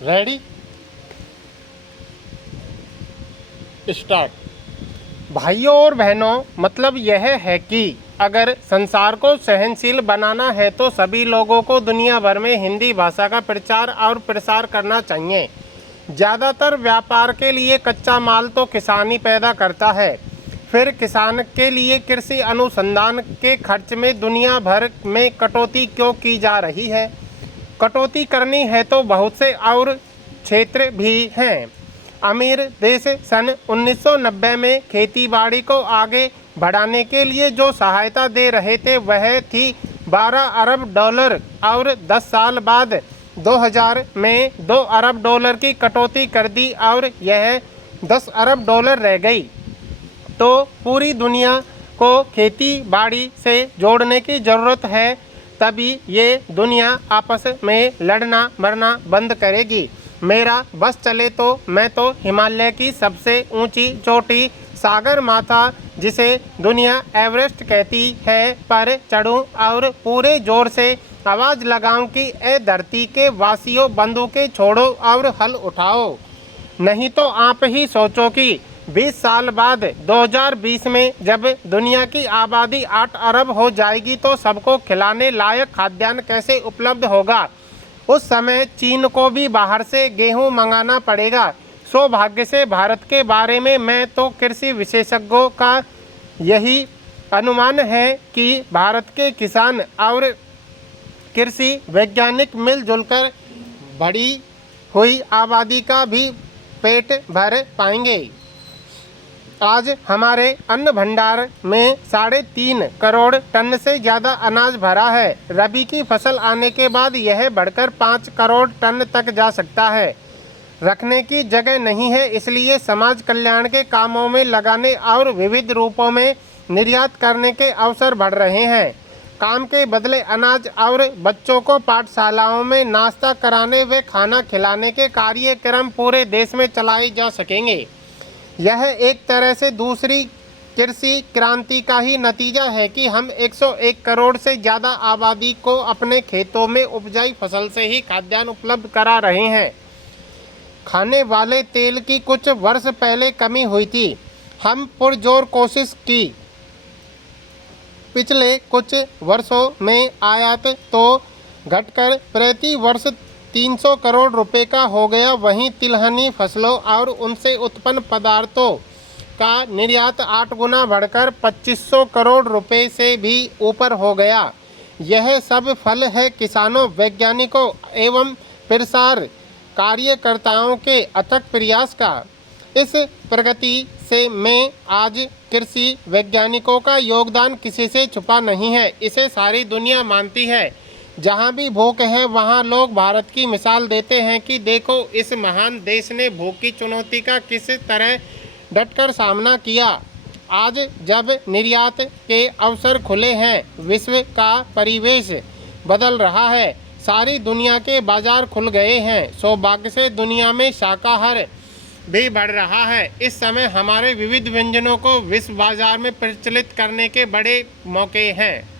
Ready, start. भाइयों और बहनों, मतलब यह है कि अगर संसार को सहनशील बनाना है तो सभी लोगों को दुनिया भर में हिंदी भाषा का प्रचार और प्रसार करना चाहिए। ज़्यादातर व्यापार के लिए कच्चा माल तो किसान ही पैदा करता है, फिर किसान के लिए कृषि अनुसंधान के खर्च में दुनिया भर में कटौती क्यों की जा रही है? कटौती करनी है तो बहुत से और क्षेत्र भी हैं। अमीर देश सन 1990 में खेतीबाड़ी को आगे बढ़ाने के लिए जो सहायता दे रहे थे वह थी 12 अरब डॉलर, और 10 साल बाद 2000 में 2 अरब डॉलर की कटौती कर दी और यह 10 अरब डॉलर रह गई। तो पूरी दुनिया को खेती बाड़ी से जोड़ने की ज़रूरत है, तभी ये दुनिया आपस में लड़ना मरना बंद करेगी। मेरा बस चले तो मैं तो हिमालय की सबसे ऊंची चोटी सागर माथा, जिसे दुनिया एवरेस्ट कहती है, पर चढ़ूं और पूरे जोर से आवाज़ लगाऊं कि ए धरती के वासियों, बंदूकें छोड़ो और हल उठाओ। नहीं तो आप ही सोचो कि 20 साल बाद 2020 में जब दुनिया की आबादी 8 अरब हो जाएगी तो सबको खिलाने लायक खाद्यान्न कैसे उपलब्ध होगा। उस समय चीन को भी बाहर से गेहूं मंगाना पड़ेगा। सौभाग्य से भारत के बारे में मैं तो कृषि विशेषज्ञों का यही अनुमान है कि भारत के किसान और कृषि वैज्ञानिक मिलजुल कर बढ़ी हुई आबादी का भी पेट भर पाएंगे। आज हमारे अन्न भंडार में 3.5 करोड़ टन से ज़्यादा अनाज भरा है। रबी की फसल आने के बाद यह बढ़कर 5 करोड़ टन तक जा सकता है। रखने की जगह नहीं है, इसलिए समाज कल्याण के कामों में लगाने और विविध रूपों में निर्यात करने के अवसर बढ़ रहे हैं। काम के बदले अनाज और बच्चों को पाठशालाओं में नाश्ता कराने व खाना खिलाने के कार्यक्रम पूरे देश में चलाए जा सकेंगे। यह एक तरह से दूसरी कृषि क्रांति का ही नतीजा है कि हम 101 करोड़ से ज़्यादा आबादी को अपने खेतों में उपजाई फसल से ही खाद्यान्न उपलब्ध करा रहे हैं। खाने वाले तेल की कुछ वर्ष पहले कमी हुई थी। हम पुरजोर कोशिश की। पिछले कुछ वर्षों में आयात तो घटकर प्रति वर्ष 300 करोड़ रुपए का हो गया, वहीं तिलहनी फसलों और उनसे उत्पन्न पदार्थों का निर्यात 8 गुना बढ़कर 2500 करोड़ रुपए से भी ऊपर हो गया। यह सब फल है किसानों, वैज्ञानिकों एवं प्रसार कार्यकर्ताओं के अथक प्रयास का। इस प्रगति से में आज कृषि वैज्ञानिकों का योगदान किसी से छुपा नहीं है, इसे सारी दुनिया मानती है। जहाँ भी भूख है वहाँ लोग भारत की मिसाल देते हैं कि देखो इस महान देश ने भूख की चुनौती का किस तरह डटकर सामना किया। आज जब निर्यात के अवसर खुले हैं, विश्व का परिवेश बदल रहा है, सारी दुनिया के बाजार खुल गए हैं। सौभाग्य से दुनिया में शाकाहार भी बढ़ रहा है। इस समय हमारे विविध व्यंजनों को विश्व बाजार में प्रचलित करने के बड़े मौके हैं।